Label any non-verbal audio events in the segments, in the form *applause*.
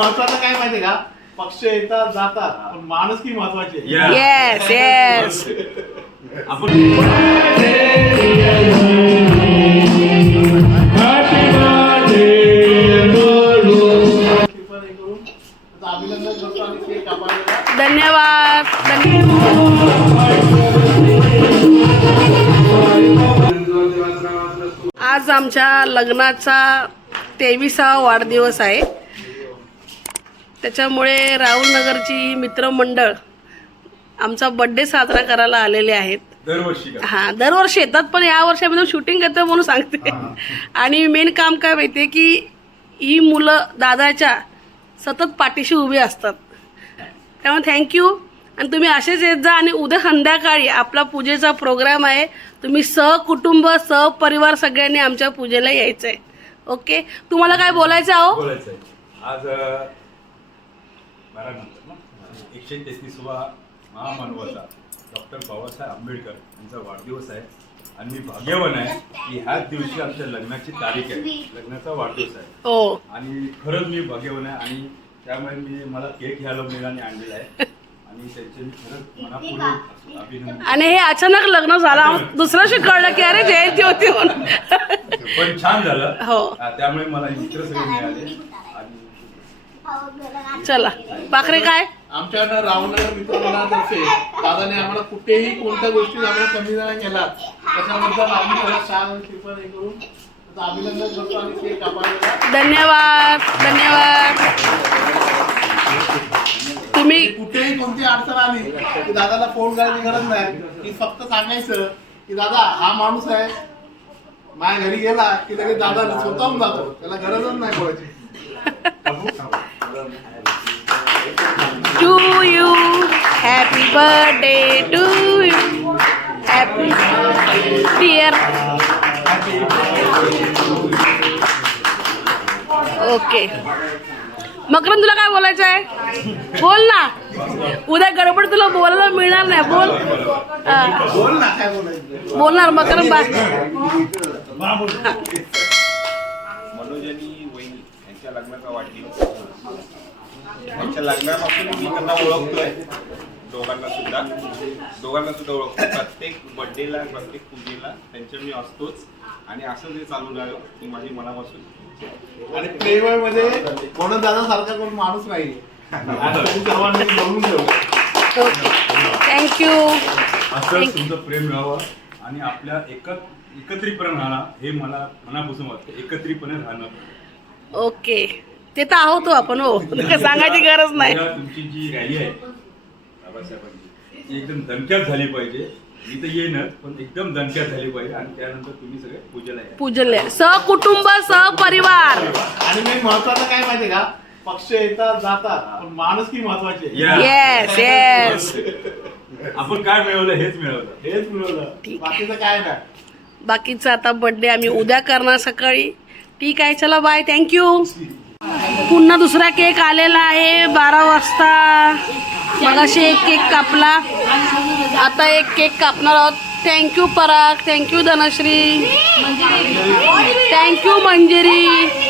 महत्वाचं काय माहितीये का? पक्ष येतात जातात. पण माणूस की महत्वाची आहे. येस येस आपण कृपा हे करून त्याचं अभिनंदन करतो आणि केक कापायला धन्यवाद. धन्यवाद. आज आमच्या लग्नाचा तेविसावा वाढदिवस आहे. त्याच्यामुळे राहुलनगरची मित्रमंडळ आमचा बड्डे साजरा करायला आलेले आहेत. दरवर्षी? हा दरवर्षी येतात पण या वर्षी आम्ही शूटिंग करतो म्हणून सांगते. आणि मेन काम काय माहितीये की ही मुलं दादाच्या सतत पाठीशी उभी असतात. त्यामुळे थँक्यू आणि तुम्ही असेच येत जा आणि उद्या संध्याकाळी आपला पूजेचा प्रोग्राम आहे. तुम्ही सहकुटुंब सहपरिवार सगळ्यांनी आमच्या पूजेला यायचं आहे ओके तुम्हाला काय बोलायचं आहे, अहो बोलायचं आहे आज अं, बारा नंतर ना. एकशे तेहतीसवा महामानवाचा डॉक्टर बाबासाहेब आंबेडकर यांचा वाढदिवस आहे. आणि मी भाग्यवान आहे की ह्याच दिवशी आमच्या लग्नाची तारीख आहे. लग्नाचा वाढदिवस आहे. हो. आणि खरंच मी भाग्यवान आहे आणि त्यामुळे मी मला केक ह्या मुलांनी आणलेला आहे. आणि त्यांचे मी खरंच मनापूर्वक अभिनंदन. आणि हे अचानक लग्न झालं. आम्हाला दुसऱ्या दिवशी कळलं की अरे जयंती होती म्हणून. पण छान झालं. हो. त्यामुळे मला मित्र सगळे मिळाले. चला. पाखरे काय? आमच्याकडनं रावणनगर मित्रमंडळातर्फे दादाने आम्हाला कुठेही कोणत्या गोष्टीत आम्हाला कमी नाही केला त्याच्याबद्दल आम्ही त्याला छान कृपा हे करून अभिनंदन करतो आणि कापायला धन्यवाद धन्यवाद. तुम्ही कुठेही कोणती अडचण आली की दादाला फोन करायची गरज नाही. की फक्त सांगायचं की दादा हा माणूस आहे. माझ्या घरी गेला की लगेच दादा स्वतःहून जातो. त्याला गरजच नाही कोणाची. *laughs* Happy birthday to you happy dear okay Makarand तुला काय बोलायचं आहे बोल ना. उद्या गडबड तुला बोलायला मिळणार नाही. बोल. बोलणार मकरन बा. मनोज लग्नाचा वाढदिवस त्यांच्या लग्नापासून मी त्यांना ओळखतोय दोघांना सुद्धा. दोघांना सुद्धा ओळखतो प्रत्येक बर्थडेला प्रत्येक पूजेला त्यांच्या मी असतोच. आणि असं जे चालू राहिलं ती माझी मनापासून. आणि प्लेबॉयमध्ये म्हणून दादा सारखा कोण माणूस नाही. तरी सर्वांनी बघून थँक्यू असंच तुमचं प्रेम राहावं. आणि आपल्या एकत एकत्रितपणे राहणं हे मला मनापासून वाटतं. एकत्रितपणे राहणं. ओके ते तर आहोत आपण हो. *laughs* सांगायची गरज नाही. तुमची जी रॅली आहे बाबासाहेबांची ती एकदम दणक्यात झाली पाहिजे. मी तर येईनच पण एकदम दणक्यात झाली पाहिजे. आणि त्यानंतर तुम्ही सगळे पूजेला या. पूजले सहकुटुंब सहपरिवार. आणि मेन महत्वाचं काय माहितीये का? पक्ष येतात जातात पण माणूस की महत्वाची. या. येस येस आपण काय मिळवलं हेच मिळवलं. हेच मिळवलं. ठीक. बाकीचं काय नाही. बाकीचा आता बर्थडे आम्ही उद्या करणार सकाळी. ठीक आहे चला बाय थँक्यू पुन्हा दुसरा केक आलेला आहे बारा वाजता. मगाशी एक केक कापला. आता एक केक कापणार आहोत. Thank you Parag. Thank you Dhanashree. Thank you Manjiri.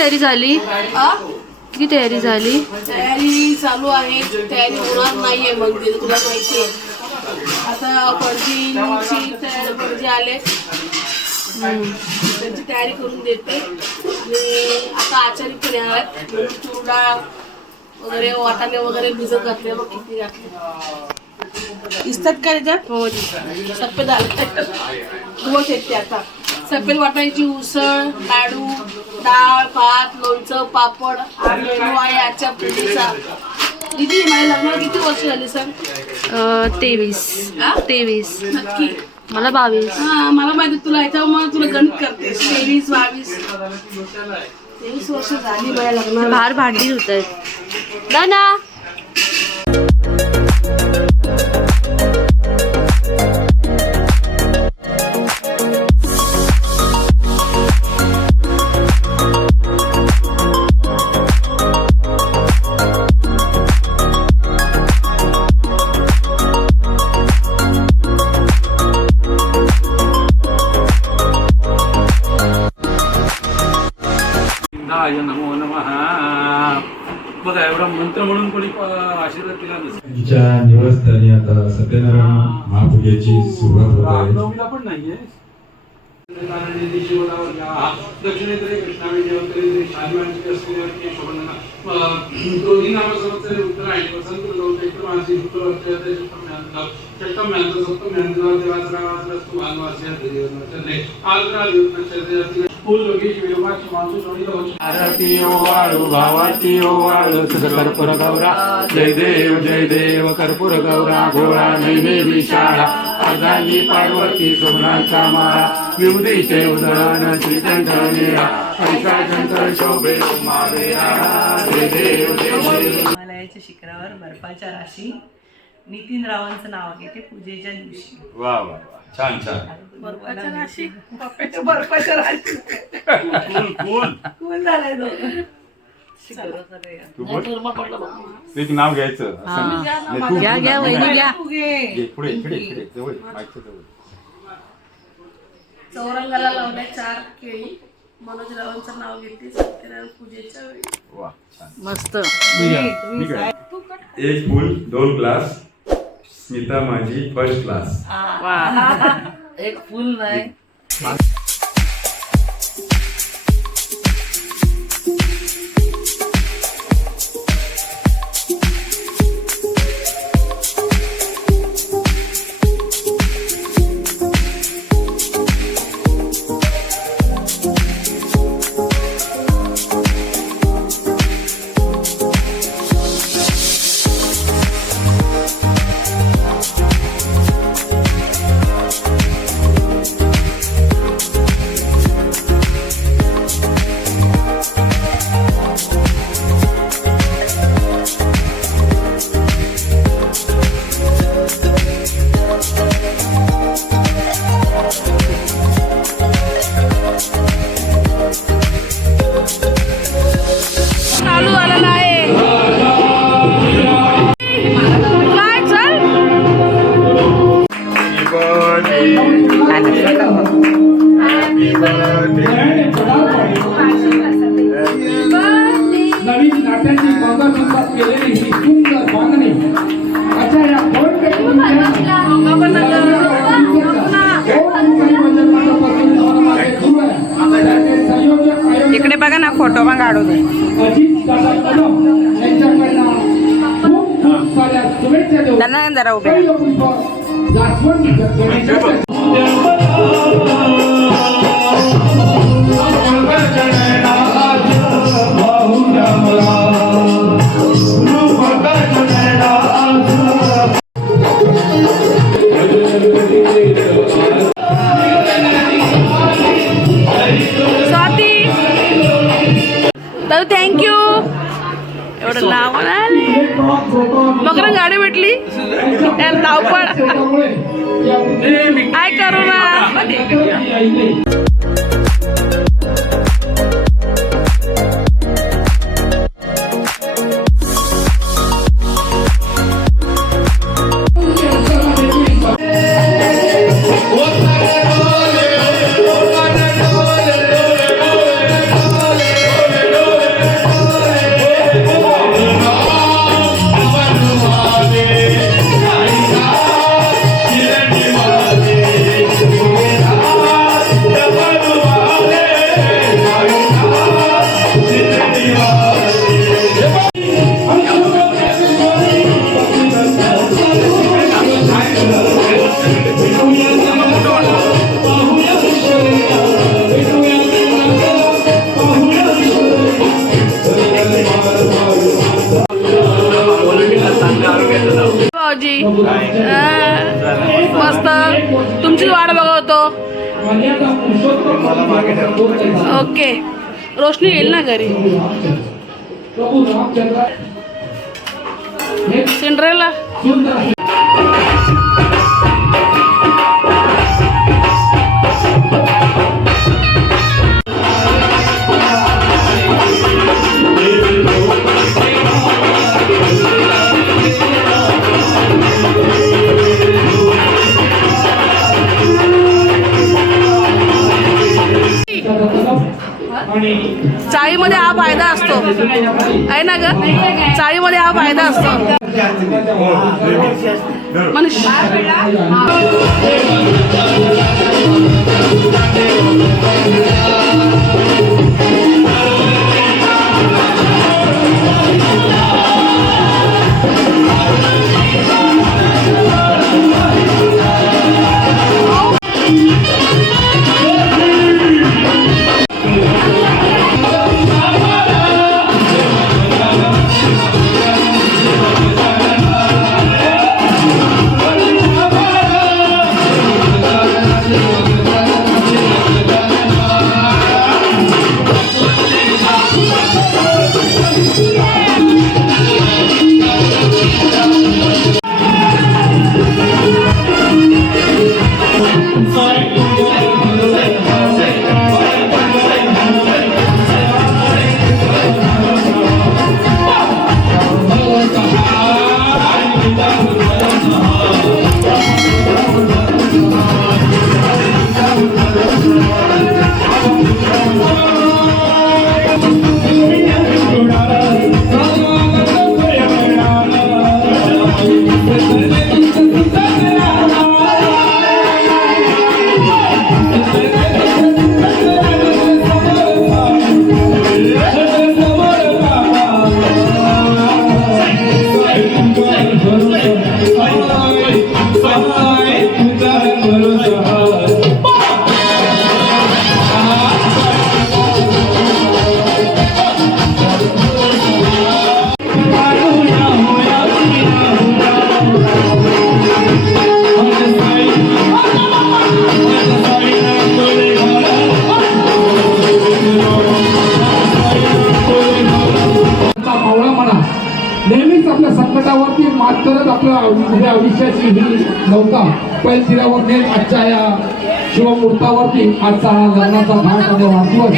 तयारी झाली? किती तयारी झाली? तयारी चालू आहे. तयारी होणार नाहीये मग ते तुला माहिती आहे. आता आले. त्यांची तयारी करून देते. आणि आता आचारी पण येणार म्हणून तूर वगैरे वाटाणे वगैरे भिजत घातले. बघ किती घातले? दिसतात का त्याच्यात हो येते आता. सफेद वाटाण्याची उसळ लाडू डाळ भात लोणचं पापड मेनू आहे आजच्या पिढीचा. दिदी माझ्या लग्नाला किती वर्ष झाली सर? तेवीस? तेवीस. नक्की? मला बावीस. हा मला माहिती तुला याच्यामुळे तुला गणित करते. तेवीस बावीस. तेवीस वर्ष झाली माझ्या लग्नाला. बाहेर भांडी होत आहेत दाना! दाय नमो नमः. बघा एवढा मंत्र म्हणून कोणी आशीर्वाद दिला नसेल. तिच्या निवासस्थानी आता सत्यनारायण महापूजेची सुरुवात होत आहे. पण नाहीये. दक्षिणेतरे कृष्णावी देवतरे शालिवांची असलेली शोभना दोन्ही उत्तरायण वसंत ऋतू चैत्र सप्तम देवासरा आरती ओ वाळू भावाती ओ वाळू तुझ कर्पूर गौरा जय देव जय देव कर्पूर गौरा घोळा नैने शाळा अर्धांगी पार्वती सोमनाचा माळा विभूतीचे उदळण श्रीकंठ निळा पैशाचंद्र शोभे उमावेरा जय देव जय देव हिमालयाच्या शिखरावर बर्फाच्या राशी नितीन रावांचं नाव घेते पूजेच्या दिवशी. वा वा वा. छान छान. बर्फाच्या राशी. बाप्पाच्या बर्फाच्या राशी. कूल कूल कोण झालाय तो? शिखरं करूया. तू बोल. सुरमा पडला बघ. एक नाव घ्यायचं. असं नाही. नाही, तू- घ्या घ्या वहिनी घ्या. तू घे. घे, पुढे इकडे इकडे जवळ मागच्या जवळ. चौरंगाला लावल्या चार केळी. मनोज रावांचं नाव घेते. सत्यनारायण पूजेच्या वेळी. वा छान. मस्त. मी एक फुल दोन ग्लास. स्मिता माझी फर्स्ट क्लास *laughs* एक फुल नाही. साऱ्या शुभेच्छा देऊ त्यांना जरा उभे नाव गाडी भेटली. धावपळ. काय करू ना રોશની એલના ઘરે మనిషి उभ्या ही नौका पैल तीरावर नेल आजच्या या शिवमुहूर्तावरती आजचा हा लग्नाचा भाग आणि वाढदिवस.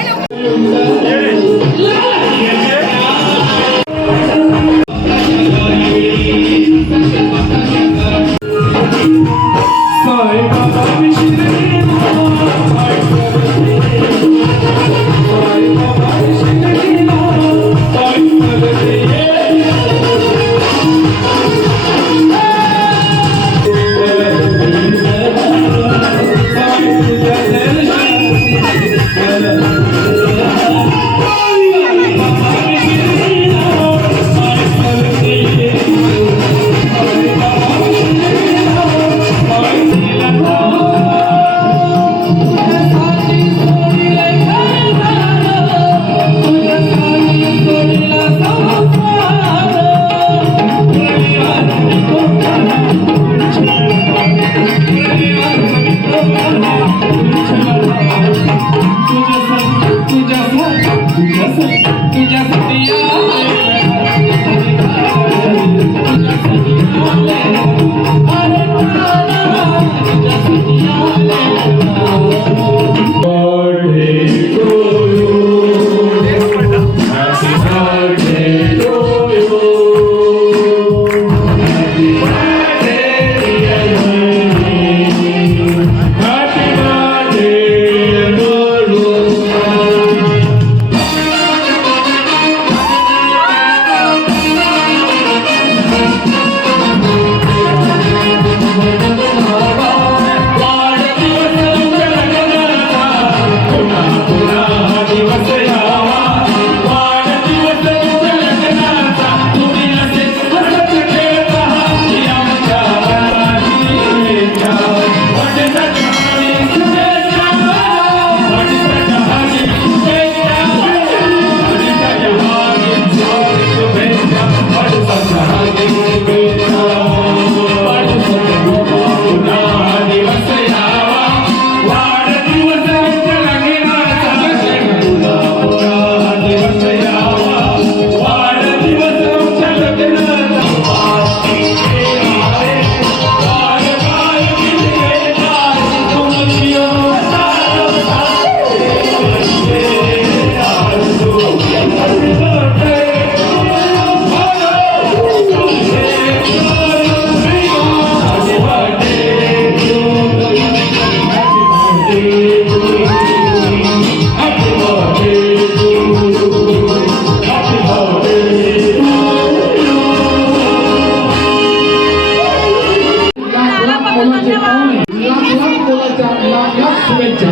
लाख लाख बोलाच्या लाख लाख शुभेच्छा.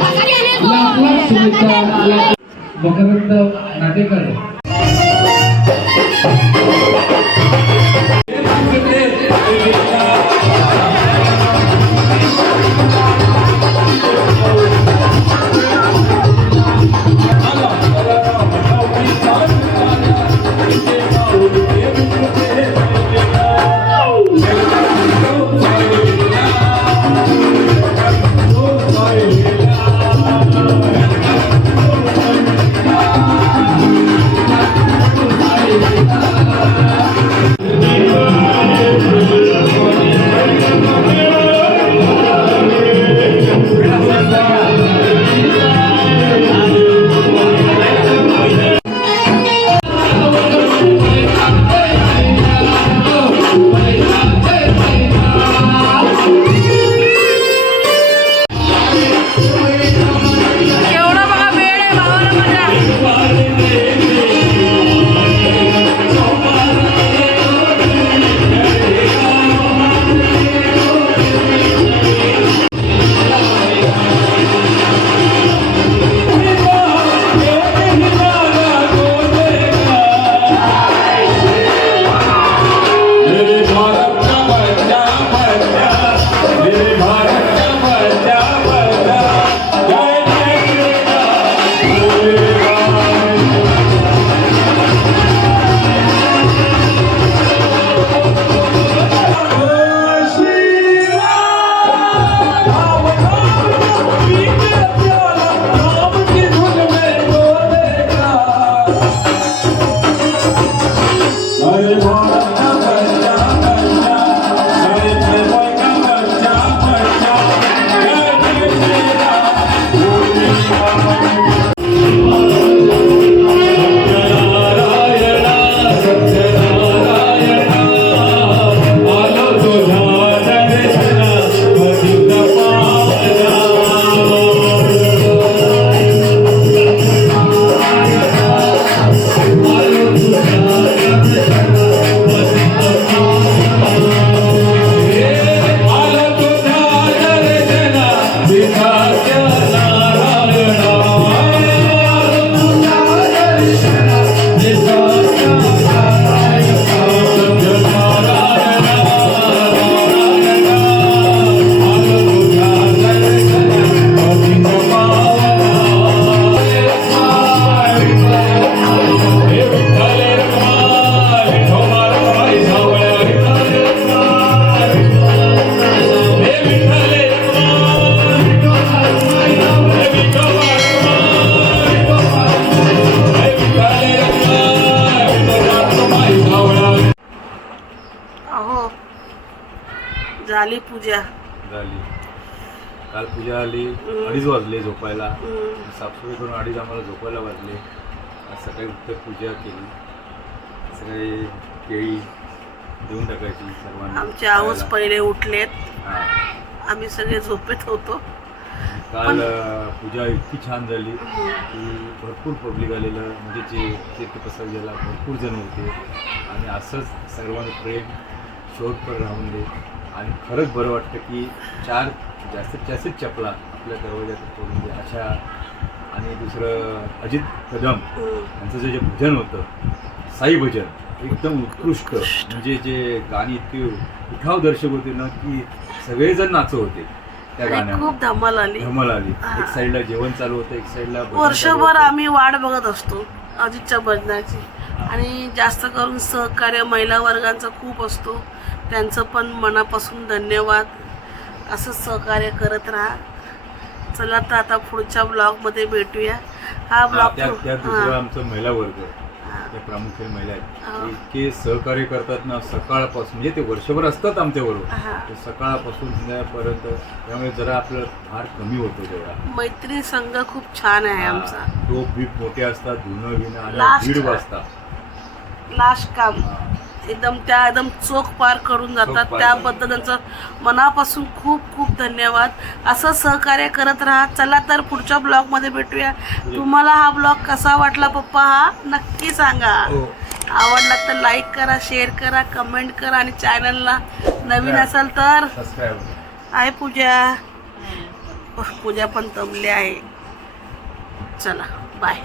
लाख लाख शुभेच्छा मकरंद नाटेकर. उत्तर पूजा केली. सगळे केळी देऊन टाकायची सर्वांना. आमचे आऊस. पहिले उठलेत. आम्ही सगळे झोपेत होतो. काल पूजा इतकी छान झाली की भरपूर पब्लिक आलेलं म्हणजे जे तीर्थप्रसाद गेला भरपूर जण होते. आणि असंच सर्वांना प्रेम शोध पण राहून दे. आणि खरंच बरं वाटतं की चार जास्तीत जास्त चपला आपल्या दरवाज्यात पडून दे अशा आणि दुसरं अजित कदम यांचं जे जे भजन होतं साई भजन एकदम उत्कृष्ट. म्हणजे जे गाणी इतकी उठाव दर्शक होते ना की सगळेजण नाचत होते त्या गाण्यावर खूप धमाल आली. धमाल आली. हा. एक साईडला जेवण चालू होतं एक साईडला भजन चालू वर्षभर होतं. आम्ही वाट बघत असतो अजितच्या भजनाची. आणि जास्त करून सहकार्य महिला वर्गांचा खूप असतो. त्यांचं पण मनापासून धन्यवाद. असंच सहकार्य करत राहा. चला तर आता पुढच्या ब्लॉगमध्ये भेटूया हा हा, ब्लॉग दुसरं. आमचं महिला वर्ग. ते प्रामुख्याने महिला आहेत. ते इतके सहकार्य करतात ना सकाळपासून म्हणजे ते वर्षभर असतात आमच्याबरोबर हा. ते सकाळपासून संध्याकाळपर्यंत त्यामुळे जरा आपलं फार कमी होतो तेवढा मैत्री संघ खूप छान आहे आमचा टोप बीप मोठे असतात धुणं विणं आणि. दीड वाजता लास्ट काम एकदम त्या एकदम चोख पार करून जातात. त्याबद्दल त्यांचं मनापासून खूप खूप धन्यवाद. असं सहकार्य करत राहा. चला तर पुढच्या ब्लॉगमध्ये भेटूया. तुम्हाला हा ब्लॉग कसा वाटला पप्पा हा? नक्की सांगा. हो. आवडला तर लाईक करा शेअर करा कमेंट करा आणि चॅनलला नवीन असाल तर आहे पूजा. पूजा पण तमली आहे. चला बाय